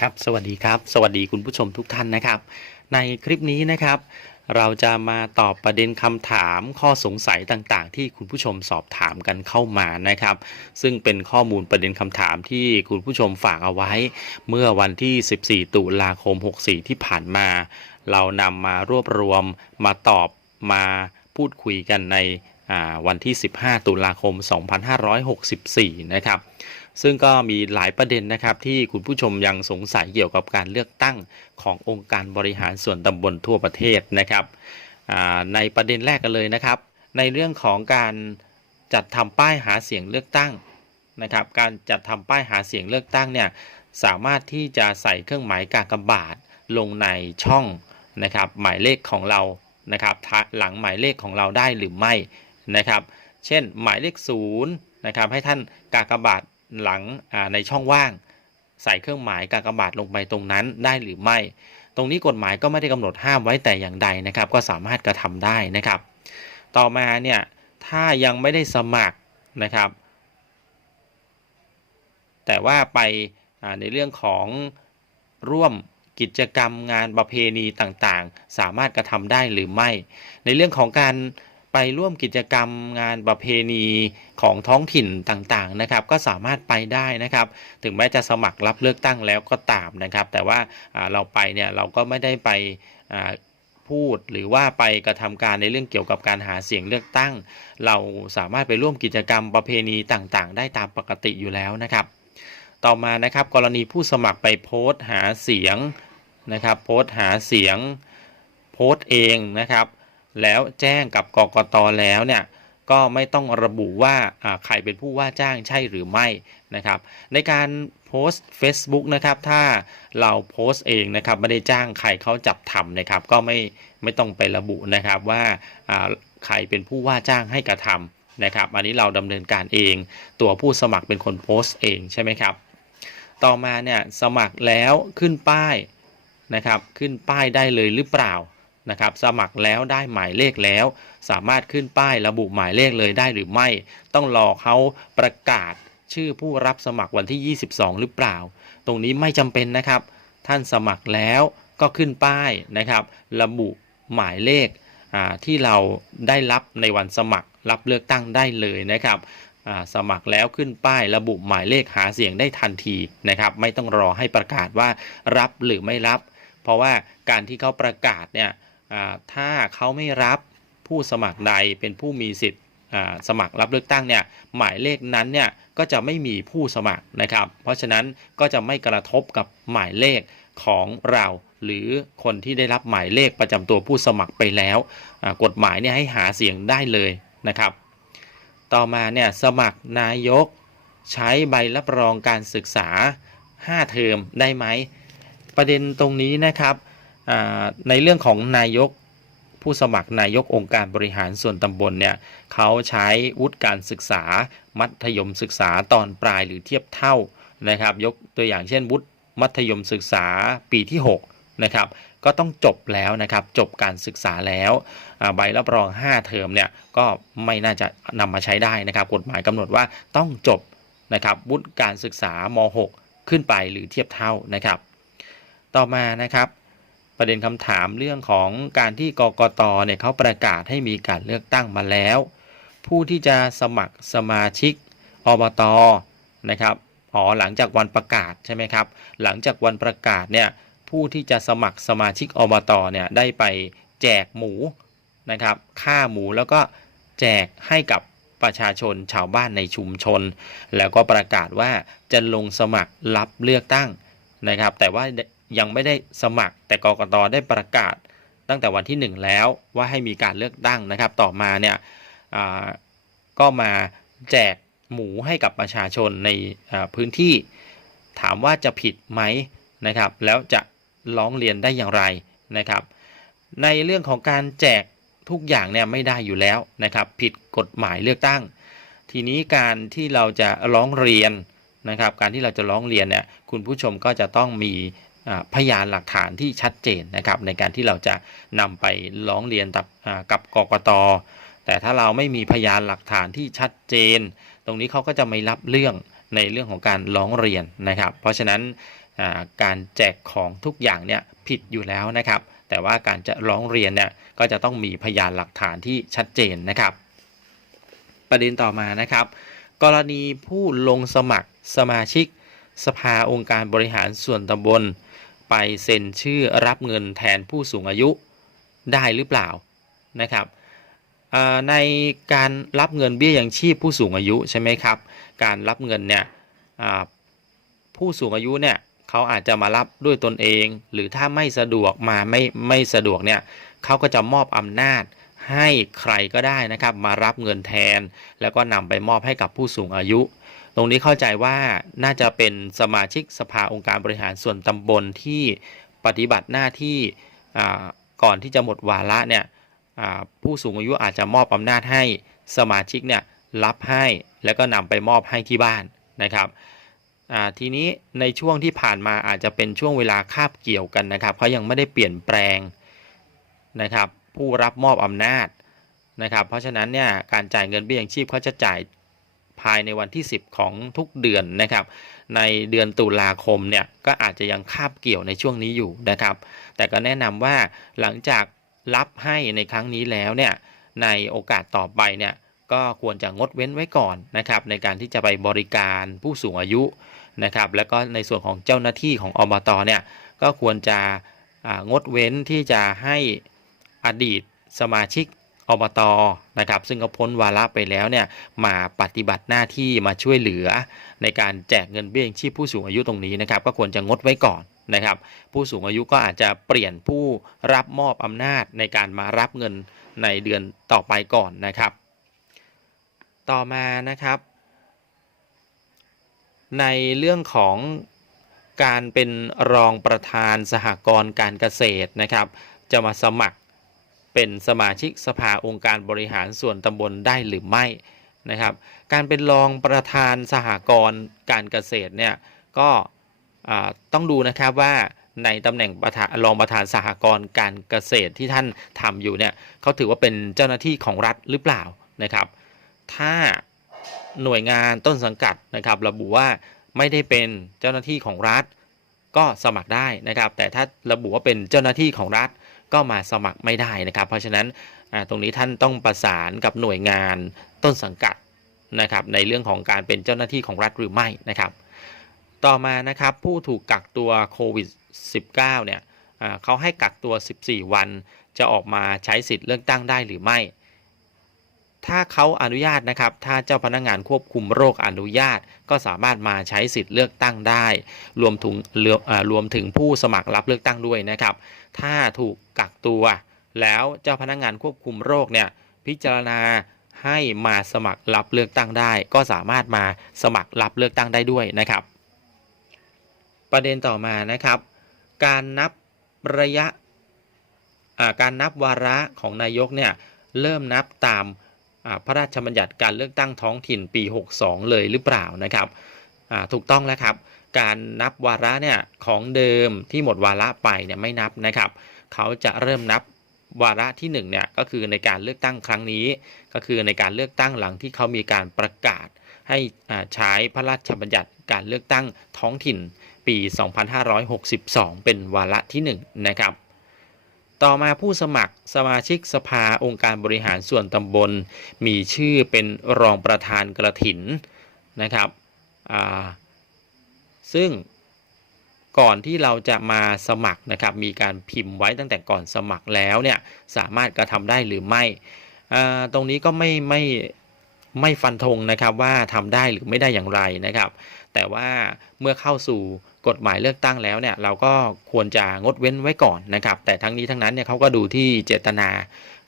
ครับสวัสดีครับสวัสดีคุณผู้ชมทุกท่านนะครับ ในคลิปนี้นะครับ เราจะมาตอบประเด็นคำถามข้อสงสัยต่างๆ ที่คุณผู้ชมสอบถามกันเข้ามานะครับ ซึ่งเป็นข้อมูลประเด็นคำถามที่คุณผู้ชมฝากเอาไว้ เมื่อวันที่ 14 ตุลาคม 64 ที่ผ่านมา เรานำมารวบรวมมาตอบมาพูดคุยกันใน วันที่ 15 ตุลาคม 2564 นะครับ ซึ่งก็มีหลายประเด็นนะครับที่คุณผู้ชมยังสงสัยเกี่ยวกับการเลือกตั้งขององค์การบริหารส่วนตำบลทั่วประเทศนะครับในประเด็นแรกกันเลยนะครับ ในเรื่องของการจัดทำป้ายหาเสียงเลือกตั้งนะครับ การจัดทำป้ายหาเสียงเลือกตั้งเนี่ยสามารถที่จะใส่เครื่องหมายกากบาทลงในช่องนะครับหมายเลขของเรานะครับหลังหมายเลขของเราได้หรือไม่ นะครับ เช่นหมายเลขศูนย์นะครับให้ท่านกากบาทหลังในช่องว่าง ใส่เครื่องหมายกากบาทลงไปตรงนั้นได้หรือไม่ ตรงนี้กฎหมายก็ไม่ได้กำหนดห้ามไว้แต่อย่างใดนะครับ ก็สามารถกระทำได้นะครับ ต่อมาเนี่ยถ้ายังไม่ได้สมัครนะครับ แต่ว่าไปในเรื่องของร่วมกิจกรรมงานประเพณีต่างๆ สามารถกระทำได้หรือไม่ ในเรื่องของการ ไปร่วมกิจกรรมงานประเพณีของท้องถิ่นต่างๆนะครับ ก็สามารถไปได้นะครับ ถึงแม้จะสมัครรับเลือกตั้งแล้วก็ตามนะครับ แต่ว่าเราไปเนี่ยเราก็ไม่ได้ไปพูดหรือว่าไปกระทำการในเรื่องเกี่ยวกับการหาเสียงเลือกตั้ง เราสามารถไปร่วมกิจกรรมประเพณีต่างๆ ได้ตามปกติอยู่แล้วนะครับ ต่อมานะครับกรณีผู้สมัครไปโพสต์หาเสียงนะครับ โพสต์หาเสียงโพสต์เองนะครับ แล้วแจ้งกับกกตแล้วเนี่ยก็ไม่ต้องระบุว่าใครเป็นผู้ว่าจ้างใช่หรือไม่นะครับ ในการโพสต์ Facebook นะครับ ถ้าเราโพสต์เองนะครับไม่ได้จ้างใครเขาจับทำนะครับ ก็ไม่ไม่ต้องไประบุนะครับว่าอ่าใครเป็นผู้ว่าจ้างให้กระทำนะครับ อันนี้เราดำเนินการเอง ตัวผู้สมัครเป็นคนโพสต์เองใช่ไหมครับ ต่อมาเนี่ยสมัครแล้วขึ้นป้ายนะครับ ขึ้นป้ายได้เลยหรือเปล่า นะครับสมัครแล้วได้หมายเลขแล้ว สามารถขึ้นป้ายระบุหมายเลขเลยได้หรือไม่ ต้องรอเขาประกาศชื่อผู้รับสมัครวันที่ 22 หรือเปล่า ตรงนี้ไม่จำเป็นนะครับ ท่านสมัครแล้วก็ขึ้นป้ายนะครับ ระบุหมายเลขที่เราได้รับในวันสมัครรับเลือกตั้งได้เลยนะครับสมัครแล้วขึ้นป้ายระบุหมายเลขหาเสียงได้ทันทีนะครับ ไม่ต้องรอให้ประกาศว่ารับหรือไม่รับ เพราะว่าการที่เขาประกาศเนี่ย ถ้าเขาไม่รับผู้สมัครใดเป็นผู้มีสิทธิ์สมัครรับเลือกตั้งเนี่ยหมายเลขนั้นเนี่ยก็จะไม่มีผู้สมัครนะครับ เพราะฉะนั้นก็จะไม่กระทบกับหมายเลขของเรา หรือคนที่ได้รับหมายเลขประจำตัวผู้สมัครไปแล้วกฎหมายเนี่ยให้หาเสียงได้เลยนะครับ ต่อมาเนี่ยสมัครนายกใช้ใบรับรองการศึกษา 5 เทอมได้ไหมประเด็นตรงนี้นะครับ ในเรื่องของนายกผู้สมัครนายกองค์การบริหารส่วนตำบลเนี่ยเขาใช้วุฒิการศึกษา มัธยมศึกษาตอนปลายหรือเทียบเท่านะครับ ยกตัวอย่างเช่นวุฒิมัธยมศึกษาปีที่ 6 นะครับ ก็ต้องจบแล้วนะครับ จบการศึกษาแล้วใบรับรอง 5 เทอมเนี่ยก็ไม่น่าจะนำมาใช้ได้นะครับ กฎหมายกำหนดว่าต้องจบนะครับวุฒิการศึกษาม 6 ขึ้นไปหรือเทียบเท่านะครับ ต่อมานะครับ ประเด็นคำถามเรื่องของการที่กกตเนี่ยเขาประกาศให้มีการเลือกตั้งมาแล้ว ผู้ที่จะสมัครสมาชิกอบตนะครับอ๋อหลังจากวันประกาศใช่ไหมครับ หลังจากวันประกาศเนี่ยผู้ที่จะสมัครสมาชิกอบตเนี่ยได้ไปแจกหมูนะครับค่าหมูแล้วก็แจกให้กับประชาชนชาวบ้านในชุมชน แล้วก็ประกาศว่าจะลงสมัครรับเลือกตั้งนะครับ แต่ว่า ยังไม่ได้สมัคร แต่กกตได้ประกาศตั้งแต่วันที่ 1 แล้วว่าให้มีการเลือกตั้งนะครับ ต่อมาเนี่ยก็มาแจกหมูให้กับประชาชนในพื้นที่ ถามว่าจะผิดไหมนะครับ แล้วจะร้องเรียนได้อย่างไรนะครับ ในเรื่องของการแจกทุกอย่างเนี่ยไม่ได้อยู่แล้วนะครับ ผิดกฎหมายเลือกตั้ง ทีนี้การที่เราจะร้องเรียนนะครับ การที่เราจะร้องเรียนเนี่ยคุณผู้ชมก็จะต้องมี พยานหลักฐานที่ชัดเจนนะครับในการที่เราจะนำไปร้องเรียนกับกกตแต่ถ้าเราไม่มีพยานหลักฐานที่ชัดเจน ตรงนี้เขาก็จะไม่รับเรื่องในเรื่องของการร้องเรียนนะครับ เพราะฉะนั้นการแจกของทุกอย่างเนี่ยผิดอยู่แล้วนะครับ แต่ว่าการจะร้องเรียนเนี่ยก็จะต้องมีพยานหลักฐานที่ชัดเจนนะครับ ประเด็นต่อมานะครับ กรณีผู้ลงสมัครสมาชิก สภาองค์การบริหารส่วนตำบล ไปเซ็นชื่อรับเงินแทนผู้สูงอายุได้หรือเปล่านะครับในการรับเงินเบี้ยยังชีพผู้สูงอายุใช่ไหมครับ การรับเงินเนี่ยผู้สูงอายุเนี่ยเขาอาจจะมารับด้วยตนเอง หรือถ้าไม่สะดวกมาไม่ไม่สะดวกเนี่ยเขาก็จะมอบอำนาจให้ใครก็ได้นะครับ มารับเงินแทน แล้วก็นำไปมอบให้กับผู้สูงอายุ ตรงนี้เข้าใจว่าน่าจะเป็นสมาชิกสภาองค์การบริหารส่วนตำบลที่ปฏิบัติหน้าที่ก่อนที่จะหมดวาระเนี่ยผู้สูงอายุอาจจะมอบอำนาจให้สมาชิกเนี่ยรับให้แล้วก็นำไปมอบให้ที่บ้านนะครับทีนี้ในช่วงที่ผ่านมาอาจจะเป็นช่วงเวลาคาบเกี่ยวกันนะครับเขายังไม่ได้เปลี่ยนแปลงนะครับผู้รับมอบอำนาจนะครับเพราะฉะนั้นเนี่ยการจ่ายเงินเบี้ยยังชีพเขาจะจ่าย ภายในวันที่ 10 ของทุกเดือนนะครับ ในเดือนตุลาคมเนี่ยก็อาจจะยังคาบเกี่ยวในช่วงนี้อยู่นะครับ แต่ก็แนะนำว่าหลังจากรับให้ในครั้งนี้แล้วเนี่ยในโอกาสต่อไปเนี่ยก็ควรจะงดเว้นไว้ก่อนนะครับ ในการที่จะไปบริการผู้สูงอายุนะครับ แล้วก็ในส่วนของเจ้าหน้าที่ของอบตเนี่ยก็ควรจะงดเว้นที่จะให้อดีตสมาชิก อบตนะครับ ซึ่งเขาพ้นวาระไปแล้วเนี่ยมาปฏิบัติหน้าที่มาช่วยเหลือ ในการแจกเงินเบี้ยยังชีพผู้สูงอายุตรงนี้นะครับ ก็ควรจะงดไว้ก่อนนะครับ ผู้สูงอายุก็อาจจะเปลี่ยนผู้รับมอบอำนาจในการมารับเงินในเดือนต่อไปก่อนนะครับ ต่อมานะครับ ในเรื่องของการเป็นรองประธานสหกรณ์การเกษตรนะครับ จะมาสมัคร เป็นสมาชิกสภาองค์การบริหารส่วนตำบลได้หรือไม่นะครับ การเป็นรองประธานสหกรณ์การเกษตรเนี่ยก็ต้องดูนะครับว่าในตำแหน่งประธานรองประธานสหกรณ์การเกษตรที่ท่านทำอยู่เนี่ยเขาถือว่าเป็นเจ้าหน้าที่ของรัฐหรือเปล่านะครับ ถ้าหน่วยงานต้นสังกัดนะครับ ระบุว่าไม่ได้เป็นเจ้าหน้าที่ของรัฐ ก็สมัครได้นะครับ แต่ถ้าระบุว่าเป็นเจ้าหน้าที่ของรัฐ ก็มาสมัครไม่ได้นะครับ เพราะฉะนั้นตรงนี้ท่านต้องประสานกับหน่วยงานต้นสังกัดนะครับในเรื่องของการเป็นเจ้าหน้าที่ของรัฐหรือไม่นะครับ ต่อมานะครับผู้ถูกกักตัวโควิด -19 เนี่ยเขาให้กักตัว 14 วัน จะออกมาใช้สิทธิ์เลือกตั้งได้หรือไม่ ถ้าเขาอนุญาตนะครับ ถ้าเจ้าพนักงานควบคุมโรคอนุญาต ก็สามารถมาใช้สิทธิ์เลือกตั้งได้ รวมถึงรวมถึงผู้สมัครรับเลือกตั้งด้วยนะครับ ถ้าถูกกักตัวแล้วเจ้าพนักงานควบคุมโรคเนี่ยพิจารณาให้มาสมัครรับเลือกตั้งได้ ก็สามารถมาสมัครรับเลือกตั้งได้ด้วยนะครับ ประเด็นต่อมานะครับ การนับระยะอ่าการนับวาระของนายกเนี่ยเริ่มนับตาม พระราชบัญญัติการเลือกตั้งท้องถิ่นปี 62 เลยหรือเปล่านะครับถูกต้องแล้วครับ การนับวาระเนี่ยของเดิมที่หมดวาระไปเนี่ยไม่นับนะครับ เขาจะเริ่มนับวาระที่1เนี่ยก็คือในการเลือกตั้งครั้งนี้ ก็คือในการเลือกตั้งหลังที่เขามีการประกาศให้ใช้พระราชบัญญัติการเลือกตั้งท้องถิ่นปี 2562 เป็นวาระที่1นะครับ ต่อมาผู้สมัครสมาชิกสภาองค์การบริหารส่วนตำบล มีชื่อเป็นรองประธานกระถินนะครับซึ่งก่อนที่เราจะมาสมัครนะครับ มีการพิมพ์ไว้ตั้งแต่ก่อนสมัครแล้วเนี่ยสามารถกระทำได้หรือไม่ ตรงนี้ก็ไม่ไม่ ไม่ฟันธงนะครับว่าทำได้หรือไม่ได้อย่างไรนะครับ แต่ว่าเมื่อเข้าสู่กฎหมายเลือกตั้งแล้วเนี่ยเราก็ควรจะงดเว้นไว้ก่อนนะครับ แต่ทั้งนี้ทั้งนั้นเนี่ยเขาก็ดูที่เจตนา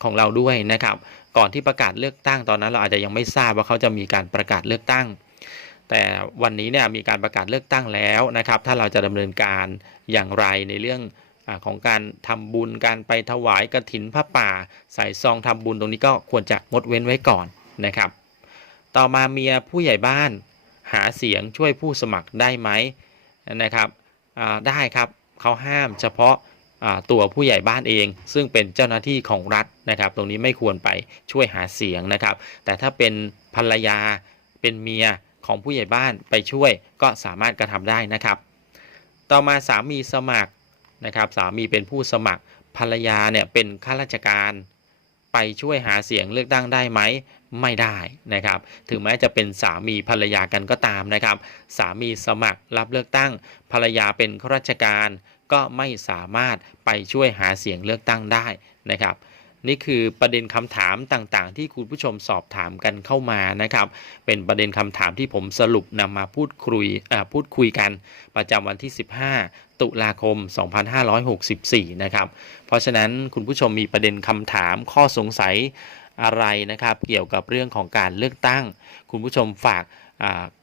ของเราด้วยนะครับ ก่อนที่ประกาศเลือกตั้งตอนนั้นเราอาจจะยังไม่ทราบว่าเขาจะมีการประกาศเลือกตั้ง แต่วันนี้เนี่ยมีการประกาศเลือกตั้งแล้วนะครับ ถ้าเราจะดำเนินการอย่างไรในเรื่องอของการทำบุญการไปถวายกระถินพระป่า ใส่ซองทำบุญตรงนี้ก็ควรจะงดเว้นไว้ก่อนนะครับ ต่อมาเมียผู้ใหญ่บ้านหาเสียงช่วยผู้สมัครได้ไหมนะครับได้ครับเขาห้ามเฉพาะตัวผู้ใหญ่บ้านเอง ซึ่งเป็นเจ้าหน้าที่ของรัฐนะครับ ตรงนี้ไม่ควรไปช่วยหาเสียงนะครับ แต่ถ้าเป็นภรรยาเป็นเมียของผู้ใหญ่บ้านไปช่วยก็สามารถกระทำได้นะครับ ต่อมาสามีสมัครนะครับ สามีเป็นผู้สมัครภรรยาเนี่ยเป็นข้าราชการ ไปช่วยหาเสียงเลือกตั้งได้ไหมไม่ได้นะครับ ถึงแม้จะเป็นสามีภรรยากันก็ตามนะครับ สามีสมัครรับเลือกตั้ง ภรรยาเป็นข้าราชการ ก็ไม่สามารถไปช่วยหาเสียงเลือกตั้งได้นะครับ นี่คือประเด็นคำถามต่างๆ ที่คุณผู้ชมสอบถามกันเข้ามานะครับ เป็นประเด็นคำถามที่ผมสรุปนำมาพูดคุยพูดคุยกันประจำวันที่ 15 ตุลาคม 2564 นะครับ เพราะฉะนั้นคุณผู้ชมมีประเด็นคำถามข้อสงสัยอะไรนะครับ เกี่ยวกับเรื่องของการเลือกตั้ง คุณผู้ชมฝาก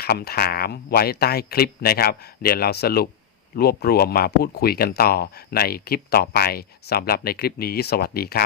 คำถามไว้ใต้คลิปนะครับ เดี๋ยวเราสรุปรวบรวมมาพูดคุยกันต่อในคลิปต่อไปสำหรับในคลิปนี้สวัสดีครับ